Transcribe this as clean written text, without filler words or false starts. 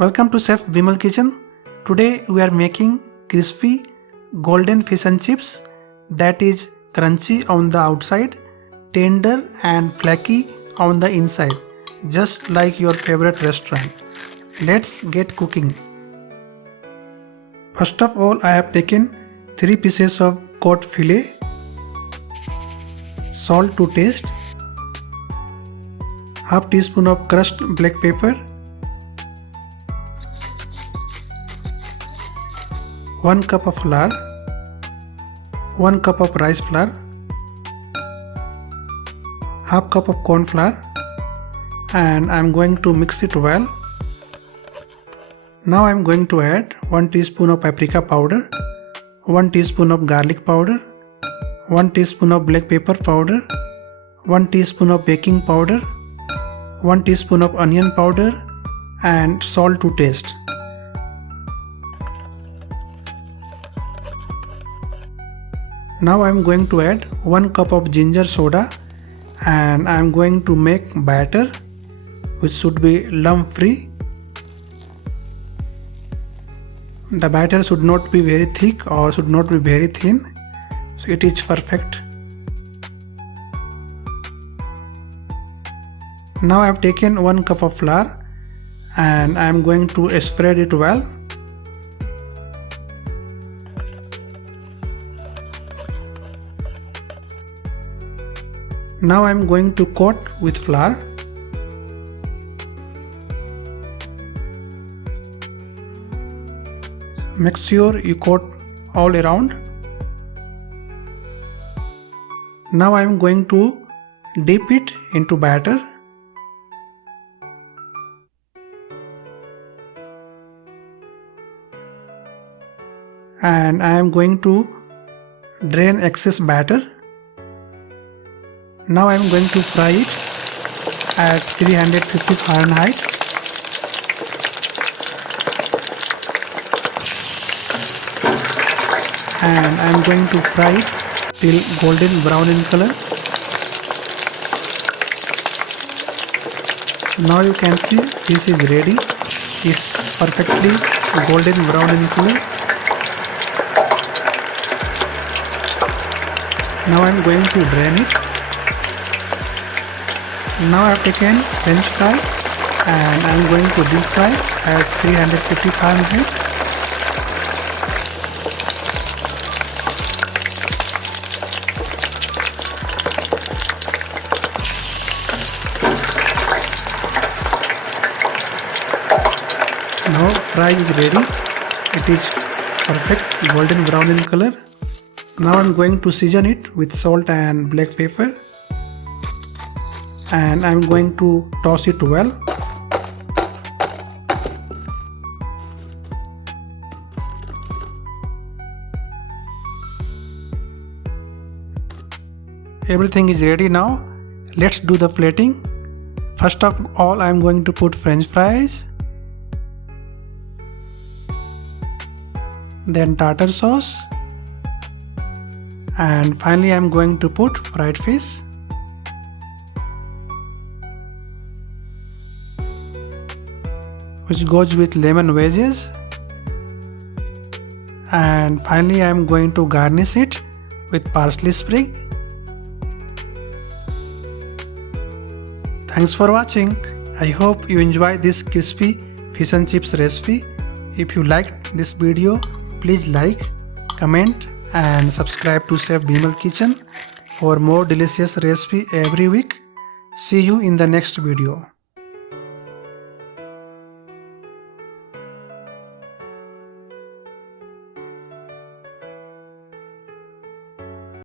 Welcome to Chef Bimal kitchen. Today we are making crispy golden fish and chips that is crunchy on the outside, tender and flaky on the inside, just like your favorite restaurant. Let's get cooking. First of all, I have taken 3 pieces of cod fillet, salt to taste, half teaspoon of crushed black pepper, 1 cup of flour, 1 cup of rice flour, half cup of corn flour, and I am going to mix it well. Now I am going to add 1 teaspoon of paprika powder, 1 teaspoon of garlic powder, 1 teaspoon of black pepper powder, 1 teaspoon of baking powder, 1 teaspoon of onion powder, and salt to taste. Now I am going to add 1 cup of ginger soda, and I am going to make batter which should be lump free. The batter should not be very thick or should not be very thin, so it is perfect. Now I have taken 1 cup of flour and I am going to spread it well. Now I am going to coat with flour. Make sure you coat all around. Now I am going to dip it into batter. And I am going to drain excess batter. Now I am going to fry it at 350 Fahrenheit. And I am going to fry it till golden brown in color. Now you can see this is ready. It's perfectly golden brown in color. Now I am going to drain it. Now I have taken French fry and I am going to deep fry at 350 Fahrenheit. Now fry is ready. It is perfect golden brown in color. Now I am going to season it with salt and black pepper. And I am going to toss it well. Everything is ready now. Let's do the plating. First of all, I am going to put French fries, then tartar sauce, and finally I am going to put fried fish. Which goes with lemon wedges, and finally I am going to garnish it with parsley sprig. Thanks for watching. I hope you enjoy this crispy fish and chips recipe. If you liked this video, please like, comment and subscribe to Chef Bimal Kitchen for more delicious recipe every week. See you in the next video.